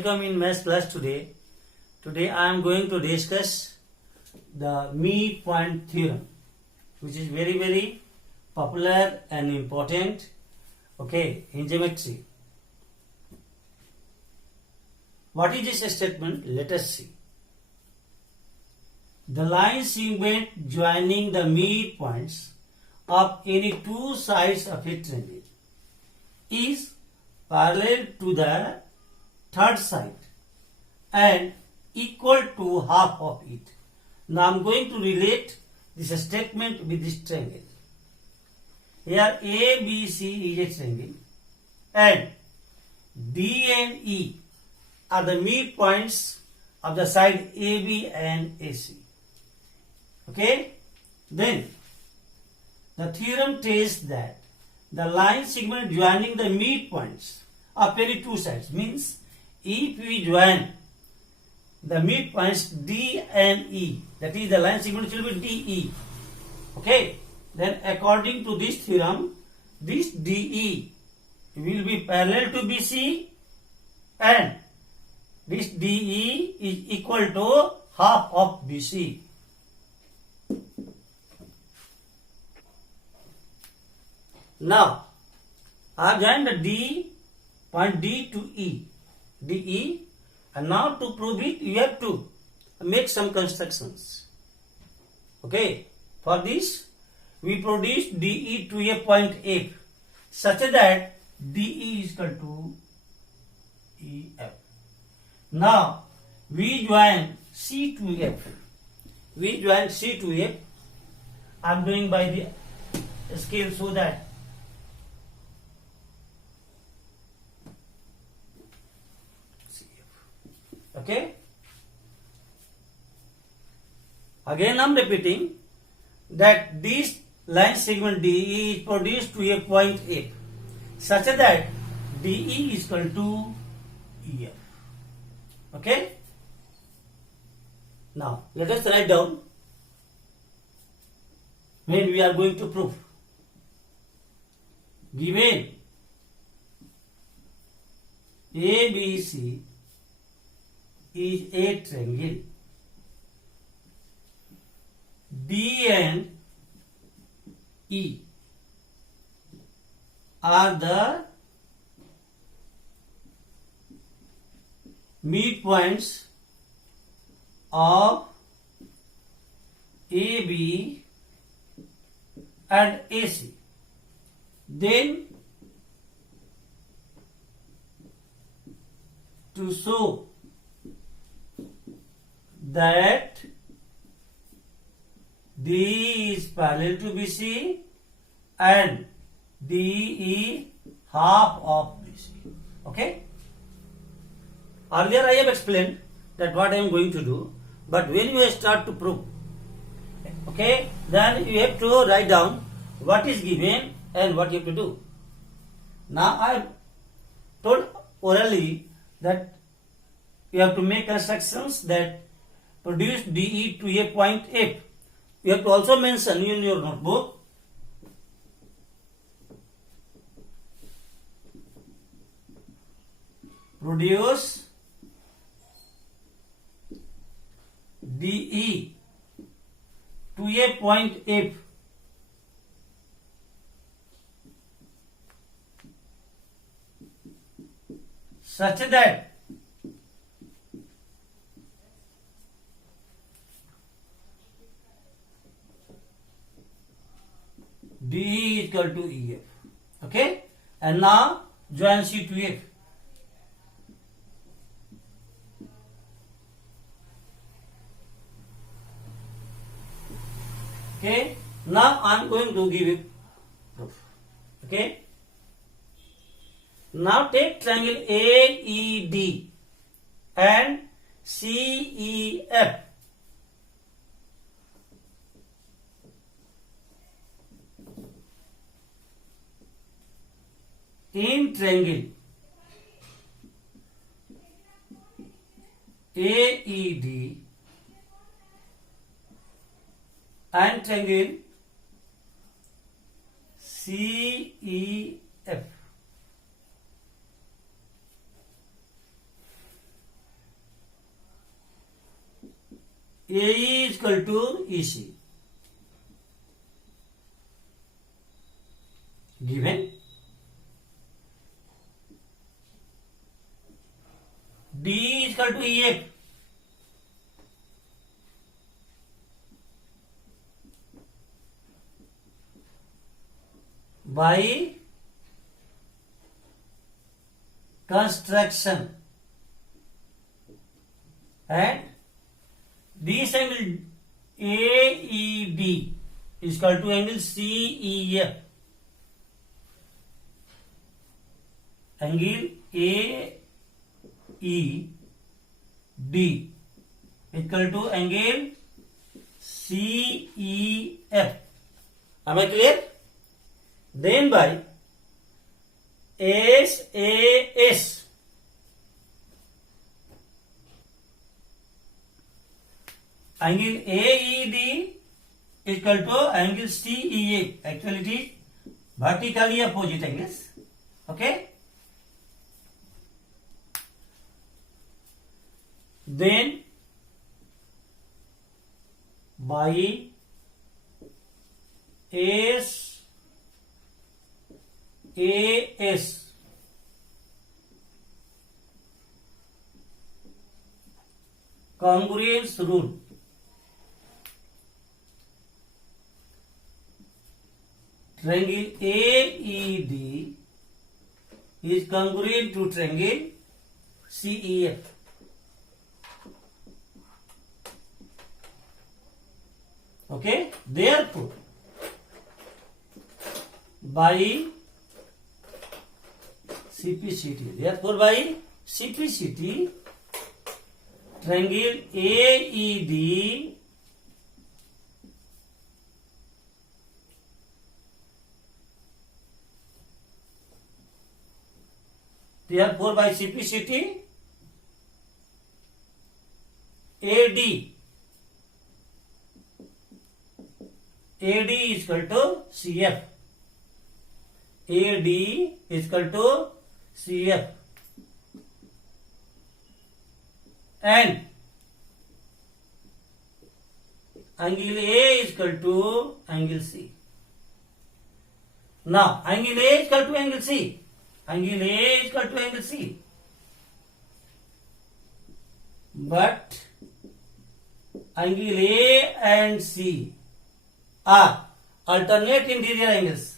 welcome in math class today. Today I am going to discuss the midpoint theorem, which is very popular and important, okay, in geometry. What is this statement? Let us see. The line segment joining the midpoints of any two sides of a triangle is parallel to the third side and equal to half of it. Now I am going to relate this statement with this triangle. Here ABC is a triangle and D and E are the midpoints of the side AB and AC. Okay? Then the theorem tells that the line segment joining the midpoints of any two sides means if we join the midpoints D and E, that is the line segment will be DE. Okay? Then according to this theorem, this DE will be parallel to BC and this DE is equal to half of BC. Now, I have joined the D, point D to E, DE, and now to prove it, you have to make some constructions. Okay, for this, we produce DE to a point F, such that DE is equal to EF. Now, we join C to F. We join C to F. I am doing by the scale so that okay. Again I am repeating that this line segment DE is produced to a point F such that DE is equal to EF. Okay. Now let us write down when we are going to prove. Given ABC is a triangle, D and E are the midpoints of AB and AC. Then to show that D is parallel to BC and D is half of BC. Okay? Earlier I have explained that what I am going to do, but when you start to prove, okay, then you have to write down what is given and what you have to do. Now I have told orally that you have to make constructions that produce DE to a point F. You have to also mention in your notebook produce DE to a point F such that DE is equal to EF. Okay? And now join C to F. Okay? Now I am going to give you proof. Okay? Now take triangle AED and CEF. In triangle AED and triangle CEF, equal to EC. Given D is equal to EF. By construction, and this angle AED is equal to angle CEF. Angle AED is equal to angle CEF. Am I clear? Then by SAS, angle AED is equal to angle CEF. Actually it is vertically opposite angles. Okay. Then by SAS congruence rule, triangle AED is congruent to triangle CEF. Okay, therefore by CPCT, triangle AED therefore by CPCT AD is equal to CF. AD is equal to CF, and angle A is equal to angle C. Now angle A is equal to angle C. Angle A is equal to angle C. But angle A and C are alternate interior angles.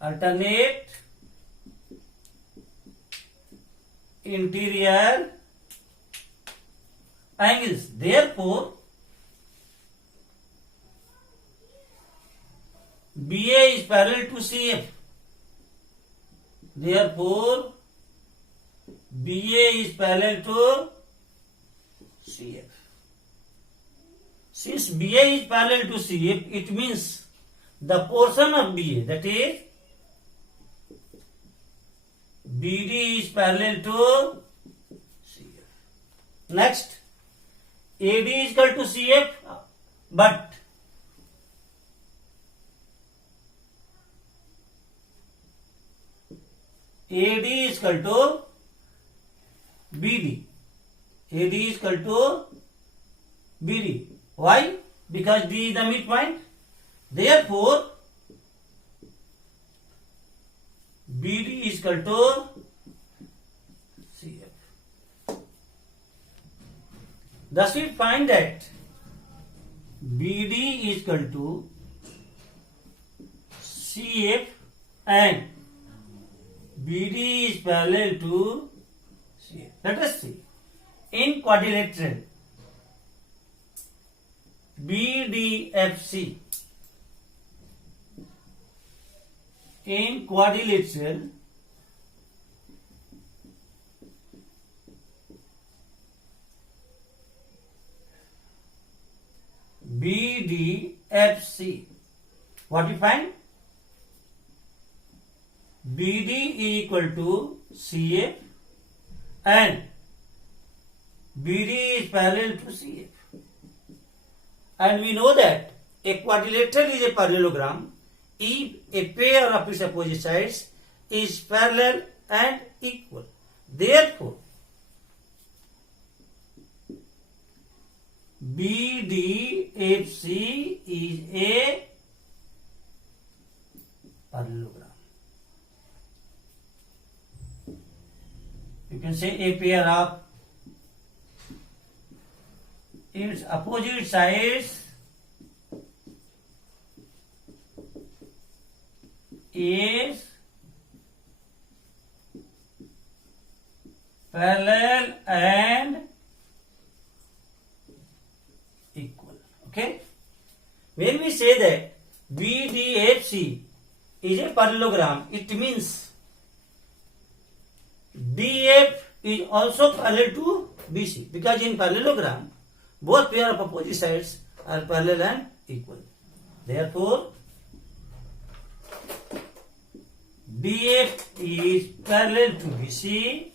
Alternate interior angles. Therefore, BA is parallel to CF. Therefore, BA is parallel to CF. Since BA is parallel to CF, it means the portion of BA, that is BD, is parallel to CF. Next, AD is equal to CF, but AD is equal to BD. AD is equal to BD. Why? Because D is the midpoint. Therefore, BD is equal to CF. Thus we find that BD is equal to CF and BD is parallel to CF. Let us see. In quadrilateral BDFC, in quadrilateral BDFC, what we find? BD is equal to CF and BD is parallel to CF. And we know that a quadrilateral is a parallelogram if a pair of its opposite sides is parallel and equal. Therefore, BDFC is a parallelogram. You can say a pair of its opposite sides is parallel and equal. Okay? When we say that BDFC is a parallelogram, it means DF is also parallel to BC, because in parallelogram both pair of opposite sides are parallel and equal. Therefore, DF is parallel to BC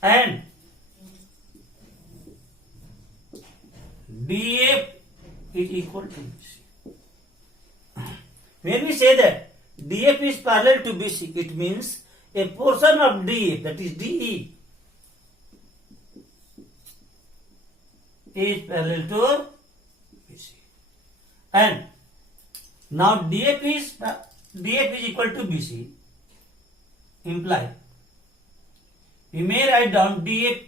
and DF is equal to BC. When we say that DF is parallel to BC, it means a portion of DF, that is DE, is parallel to BC. And now DF is equal to BC, imply we may write down DF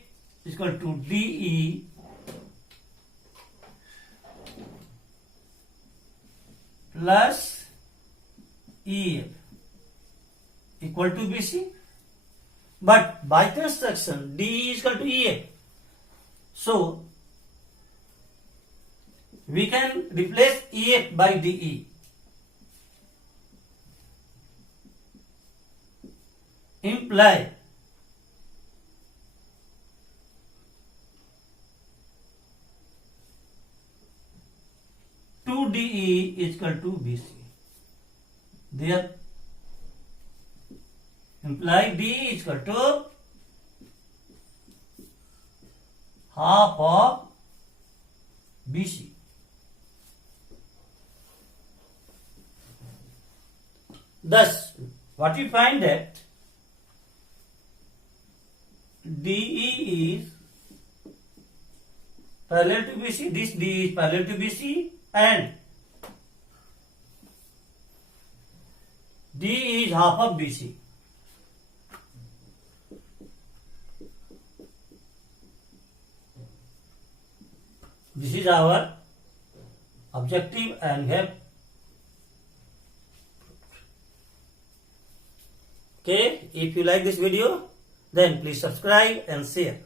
is equal to DE plus EF equal to BC, but by construction DE is equal to EF, so we can replace EF by DE. Imply two DE is equal to BC. There imply DE is equal to half of BC. Thus, what we find that DE is parallel to BC, this DE is parallel to BC, and DE is half of BC. This is our objective and we have. Okay, if you like this video, then please subscribe and share.